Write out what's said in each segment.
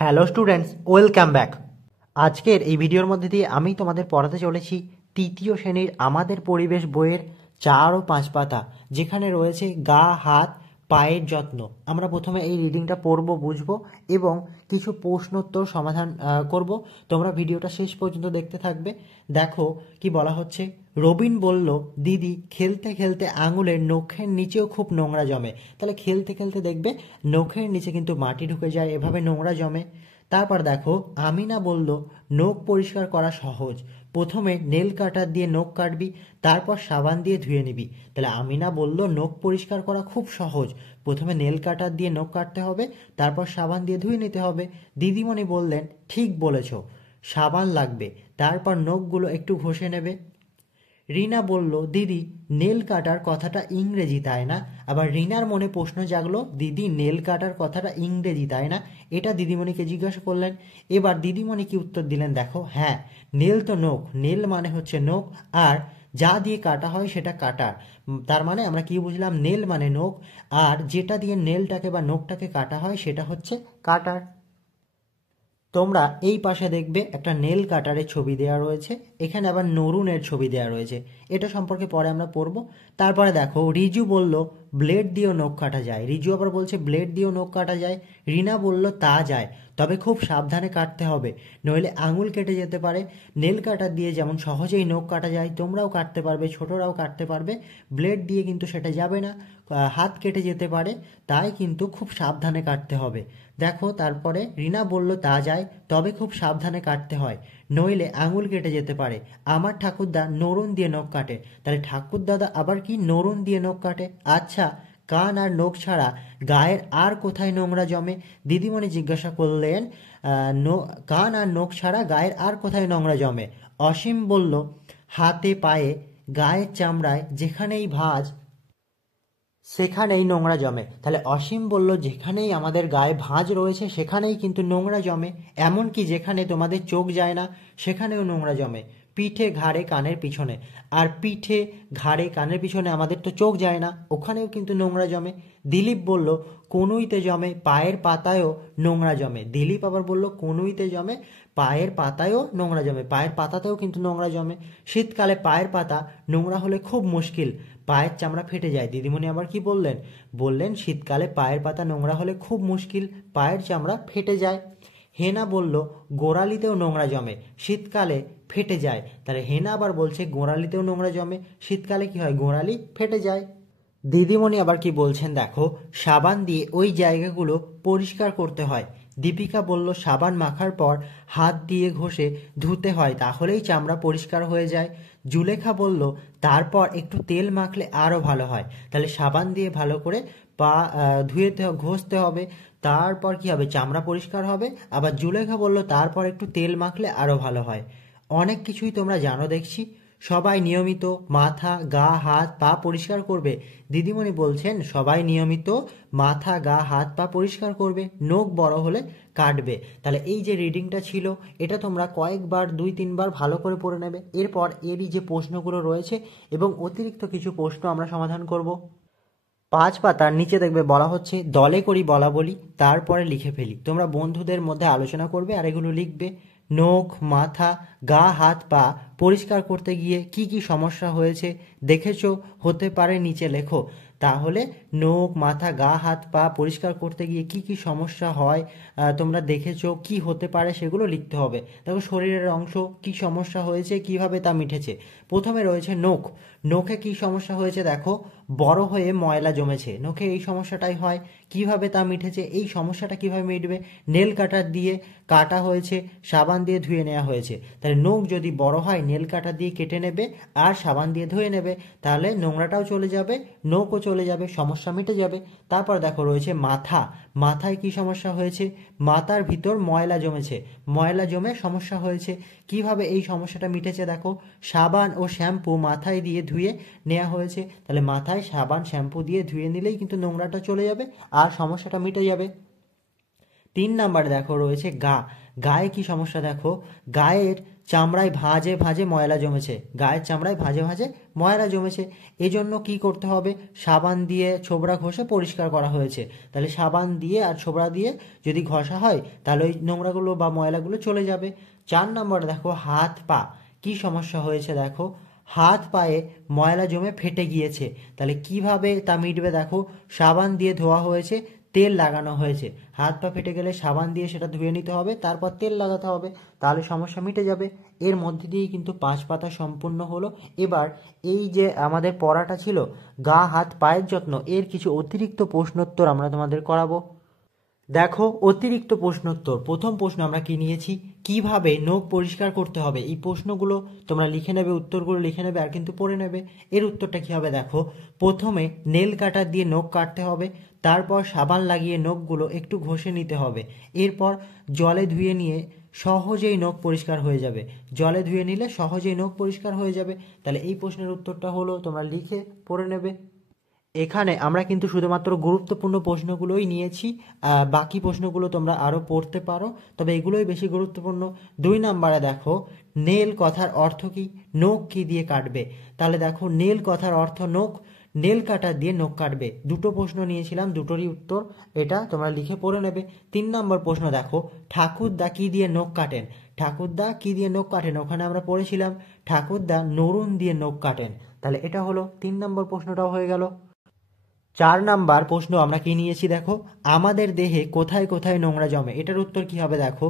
Hello students, welcome back. আজকের এই ভিডিওর মধ্যে দিয়ে আমি তোমাদের পড়াতে চলেছি তৃতীয় শ্রেণীর আমাদের পরিবেশ বইয়ের 4 ও 5 পাতা, যেখানে রয়েছে গা, হাত, পায়ের যত্ন। আমরা প্রথমে এই রিডিংটা পড়বো, বুঝবো এবং কিছু প্রশ্নোত্তর সমাধান করব। তোমরা ভিডিওটা শেষ পর্যন্ত দেখতে থাকবে। দেখো কি বলা হচ্ছে। রবিন বলল, দিদি খেলতে খেলতে আঙুলের নখের নিচেও খুব নোংরা জমে। তাহলে খেলতে খেলতে দেখবে নখের নিচে কিন্তু মাটি ঢুকে যায়, এভাবে নোংরা জমে। তারপর দেখো আমিনা বলল, নখ পরিষ্কার করা সহজ। প্রথমে নেল কাটার দিয়ে নখ কাটবি, তারপর সাবান দিয়ে ধুয়ে নিবি। তাহলে আমিনা বলল নখ পরিষ্কার করা খুব সহজ, প্রথমে নেল কাটার দিয়ে নখ কাটতে হবে, তারপর সাবান দিয়ে ধুয়ে নিতে হবে। দিদিমণি বললেন, ঠিক বলেছ, সাবান লাগবে, তারপর নখগুলো একটু ঘষে নেবে। রিনা বলল, দিদি নেল কাটার কথাটা ইংরেজি তাই না? আবার রিনার মনে প্রশ্ন জাগলো, দিদি নেল কাটার কথাটা ইংরেজি তাই না? এটা দিদিমণিকে জিজ্ঞাসা করলেন। এবার দিদিমণি কি উত্তর দিলেন দেখো। হ্যাঁ, নেল তো নখ, নেল মানে হচ্ছে নখ, আর যা দিয়ে কাটা হয় সেটা কাটার। তার মানে আমরা কি বুঝলাম, নেল মানে নখ, আর যেটা দিয়ে নেলটাকে বা নখটাকে কাটা হয় সেটা হচ্ছে কাটার। তোমরা এই পাশে দেখবে একটা নেল কাটারের ছবি দেওয়া রয়েছে, এখানে আবার নরুনের ছবি দেওয়া রয়েছে। এটা সম্পর্কে পরে আমরা পড়ব। তারপরে দেখো রিজু বলল, ব্লেড দিয়েও নখ কাটা যায়। রিজু আবার বলছে ব্লেড দিয়েও নখ কাটা যায়। রিনা বলল, তা যায়, তবে খুব সাবধানে কাটতে হবে, নইলে আঙুল কেটে যেতে পারে। নেল কাটার দিয়ে যেমন সহজেই নখ কাটা যায়, তোমরাও কাটতে পারবে, ছোটরাও কাটতে পারবে। ব্লেড দিয়ে কিন্তু সেটা যাবে না, হাত কেটে যেতে পারে, তাই কিন্তু খুব সাবধানে কাটতে হবে। দেখো তারপরে রিনা বলল, তা যায়, তবে খুব সাবধানে কাটতে হয়, নইলে আঙুল কেটে যেতে পারে। আমার ঠাকুরদা নরুন দিয়ে নখ কাটে। তাহলে ঠাকুরদাদা আবার কি নরুন দিয়ে নখ কাটে? আচ্ছা, কান আর নখ ছাড়া গায়ের আর কোথায় নোংরা জমে? দিদিমণি জিজ্ঞাসা করলেন, কান আর নখ ছাড়া গায়ের আর কোথায় নোংরা জমে? অসীম বলল, হাতে, পায়ে, গায়ের চামড়ায়, যেখানেই ভাঁজ সেখানেই নোংরা জমে। তাহলে অসীম বলল, যেখানেই আমাদের গায়ে ভাঁজ রয়েছে সেখানেই কিন্তু নোংরা জমে, এমনকি যেখানে তোমাদের চোখ যায় না সেখানেও নোংরা জমে। পিঠে, ঘাড়ে, কানের পিছনে। আর পিঠে, ঘাড়ে, কানের পিছনে আমাদের তো চোখ যায় না, ওখানেও কিন্তু নোংরা জমে। দিলীপ বলল, কনুইতে জমে, পায়ের পাতায়ও নোংরা জমে। দিলীপ আবার বলল, কনুইতে জমে, পায়ের পাতায়ও নোংরা জমে, পায়ের পাতাতেও কিন্তু নোংরা জমে। শীতকালে পায়ের পাতা নোংরা হলে খুব মুশকিল, পায়ের চামড়া ফেটে যায়। দিদিমণি আবার কি বললেন? বললেন শীতকালে পায়ের পাতা নোংরা হলে খুব মুশকিল, পায়ের চামড়া ফেটে যায়। হেনা বলল, গোড়ালিতেও নোংরা জমে, শীতকালে ফেটে যায়। তাহলে হেনা আবার বলছে গোড়ালিতেও নোংরা জমে, শীতকালে কি হয়, গোড়ালি ফেটে যায়। দিদিমণি আবার কি বলছেন দেখো, সাবান দিয়ে ওই জায়গাগুলো পরিষ্কার করতে হয়। দীপিকা বলল, সাবান মাখার পর হাত দিয়ে ঘষে ধুতে হয়, তাহলেই চামড়া পরিষ্কার হয়ে যায়। জুলেখা বলল, তারপর একটু তেল মাখলে আরও ভালো হয়। তাহলে সাবান দিয়ে ভালো করে পা ঘষতে হবে, তারপর কি হবে, চামড়া পরিষ্কার হবে। আবার জুলেখা বলল, তারপর একটু তেল মাখলে আরও ভালো হয়। অনেক কিছুই তোমরা জানো দেখছি। সবাই নিয়মিত মাথা, গা, হাত, পা পরিষ্কার করবে। দিদিমণি বলছেন সবাই নিয়মিত মাথা, গা, হাত, পা পরিষ্কার করবে, নখ বড় হলে কাটবে। তাহলে এই যে রিডিংটা ছিল, এটা তোমরা কয়েকবার, 2-3 বার ভালো করে পড়ে নেবে। এরপর এরই যে প্রশ্নগুলো রয়েছে এবং অতিরিক্ত কিছু প্রশ্ন আমরা সমাধান করব। 5 পাতার নিচে দেখবে বলা হচ্ছে, দলে করি বলা বলি, তারপরে লিখে ফেলি। তোমরা বন্ধুদের মধ্যে আলোচনা করবে আর এগুলো লিখবে। নখ, মাথা, গা, হাত, পা পরিষ্কার করতে গিয়ে কি কি সমস্যা হয়েছে দেখেছো, হতে পারে নিচে লেখো। তাহলে নখ, মাথা, গা, হাত, পা পরিষ্কার করতে গিয়ে কি কি সমস্যা হয় তোমরা দেখেছো, কি হতে পারে সেগুলো লিখতে হবে। দেখো শরীরের অংশ কি সমস্যা হয়েছে, কিভাবে তা মিটেছে। প্রথমে রয়েছে নখ। নখে কি সমস্যা হয়েছে দেখো, বড় হয়ে ময়লা জমেছে, নখে এই সমস্যাটাই হয়। কিভাবে তা মিটেছে, এই সমস্যাটা কিভাবে মিটবে, নেল কাটার দিয়ে কাটা হয়েছে, সাবান দিয়ে ধুয়ে নেওয়া হয়েছে। তাহলে নখ যদি বড় হয় নেল কাটার দিয়ে কেটে নেবে আর সাবান দিয়ে ধুয়ে নেবে, তাহলে নোংরাটাও চলে যাবে, নখও চলে যাবে, সমস্যা মিটে যাবে। তারপর দেখো রয়েছে মাথা। মাথায় কি সমস্যা হয়েছে, মাথার ভিতর ময়লা জমেছে, ময়লা জমে সমস্যা হয়েছে। কিভাবে এই সমস্যাটা মিটেছে দেখো, সাবান ও শ্যাম্পু মাথায় দিয়ে ধুয়ে নেওয়া হয়েছে। তাহলে মাথায় সাবান, শ্যাম্পু দিয়ে ধুয়ে নিলেই কিন্তু নোংরাটা চলে যাবে আর সমস্যাটা মিটে যাবে। 3 নাম্বারে দেখো রয়েছে গা। গায়ে কি সমস্যা দেখো, গায়ের চামড়ায় ভাঁজে ভাঁজে ময়লা জমেছে, গায়ের চামড়ায় ভাঁজে ভাঁজে ময়লা জমেছে। এজন্য কি করতে হবে, সাবান দিয়ে ছোবড়া ঘষে পরিষ্কার করা হয়েছে। তাহলে সাবান দিয়ে আর ছোবড়া দিয়ে যদি ঘষা হয় তাহলে ওই নোংরাগুলো বা ময়লাগুলো চলে যাবে। 4 নম্বর দেখো, হাত পা কি সমস্যা হয়েছে দেখো, হাত পায়ে ময়লা জমে ফেটে গিয়েছে। তাহলে কিভাবে তা মিটবে দেখো, সাবান দিয়ে ধোয়া হয়েছে, তেল লাগানো হয়েছে। হাত পা ফেটে গেলে সাবান দিয়ে সেটা ধুয়ে নিতে হবে, তারপর তেল লাগাতে হবে, তাহলে সমস্যা মিটে যাবে। এর মধ্যে দিয়েই কিন্তু 5 পাতা সম্পূর্ণ হলো। এবার এই যে আমাদের পড়াটা ছিল গা হাত পায়ের যত্ন, এর কিছু অতিরিক্ত প্রশ্নোত্তর আমরা তোমাদের করাবো। দেখো অতিরিক্ত প্রশ্নোত্তর, প্রথম প্রশ্ন আমরা কি নিয়েছি, কিভাবে নখ পরিষ্কার করতে হবে। এই প্রশ্নগুলো তোমরা লিখে নেবে, উত্তরগুলো লিখে নেবে আর কিন্তু পড়ে নেবে। এর উত্তরটা কি হবে দেখো, প্রথমে নেল কাটার দিয়ে নখ কাটতে হবে, তারপর সাবান লাগিয়ে নখগুলো একটু ঘষে নিতে হবে, এরপর জলে ধুয়ে নিয়ে সহজেই নখ পরিষ্কার হয়ে যাবে। জলে ধুয়ে নিলে সহজেই নখ পরিষ্কার হয়ে যাবে। তাহলে এই প্রশ্নের উত্তরটা হলো, তোমরা লিখে পড়ে নেবে। এখানে আমরা কিন্তু শুধুমাত্র গুরুত্বপূর্ণ প্রশ্নগুলোই নিয়েছি, বাকি প্রশ্নগুলো তোমরা আরও পড়তে পারো, তবে এগুলোই বেশি গুরুত্বপূর্ণ। 2 নম্বরে দেখো, নেল কথার অর্থ কি, নখ কি দিয়ে কাটবে। তাহলে দেখো নেল কথার অর্থ নখ, নেল কাটার দিয়ে নখ কাটবে। দুটো প্রশ্ন নিয়েছিলাম, দুটোরই উত্তর এটা তোমরা লিখে পড়ে নেবে। 3 নম্বর প্রশ্ন দেখো, ঠাকুরদা কি দিয়ে নখ কাটেন। ঠাকুরদা কি দিয়ে নখ কাটেন, ওখানে আমরা পড়েছিলাম ঠাকুরদা নরুন দিয়ে নখ কাটেন। তাহলে এটা হলো 3 নম্বর প্রশ্নটাও হয়ে গেল। 4 নাম্বার প্রশ্ন আমরা কি নিয়েছি দেখো, আমাদের দেহে কোথায় কোথায় নোংরা জমে। এটার উত্তর কি হবে দেখো,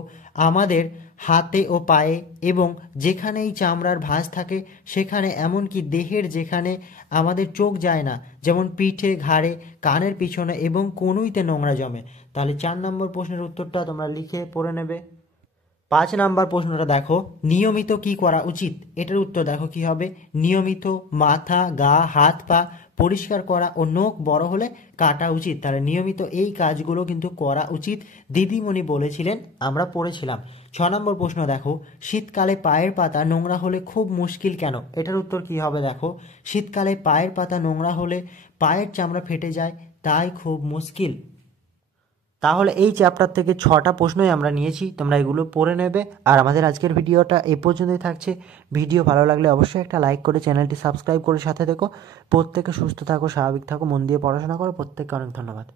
আমাদের হাতে ও পায়ে এবং যেখানেই চামড়ার ভাঁজ থাকে সেখানে, এমনকি দেহের যেখানে আমাদের চোখ যায় না, যেমন পিঠে, ঘাড়ে, কানের পিছনে এবং কনুইতে নোংরা জমে। তাহলে 4 নম্বর প্রশ্নের উত্তরটা তোমরা লিখে পড়ে নেবে। 5 নাম্বার প্রশ্নটা দেখো, নিয়মিত কি করা উচিত। এটার উত্তর দেখো কি হবে, নিয়মিত মাথা, গা, হাত পা পরিষ্কার করা ও নখ বড় হলে কাটা উচিত। তাহলে নিয়মিত এই কাজগুলো কিন্তু করা উচিত, দিদিমণি বলেছিলেন, আমরা পড়েছিলাম। 6 নম্বর প্রশ্ন দেখো, শীতকালে পায়ের পাতা নোংরা হলে খুব মুশকিল কেন। এটার উত্তর কি হবে দেখো, শীতকালে পায়ের পাতা নোংরা হলে পায়ের চামড়া ফেটে যায়, তাই খুব মুশকিল। তাহলে এই চ্যাপ্টার থেকে 6টা প্রশ্নই আমরা নিয়েছি, তোমরা এগুলো পড়ে নেবে। আর আমাদের আজকের ভিডিওটা এই পর্যন্তই থাকছে। ভিডিও ভালো লাগলে অবশ্যই একটা লাইক করে চ্যানেলটি সাবস্ক্রাইব করে সাথে দেখো। প্রত্যেকে সুস্থ থাকো, স্বাভাবিক থাকো, মন দিয়ে পড়াশোনা করো। প্রত্যেককে অনেক ধন্যবাদ।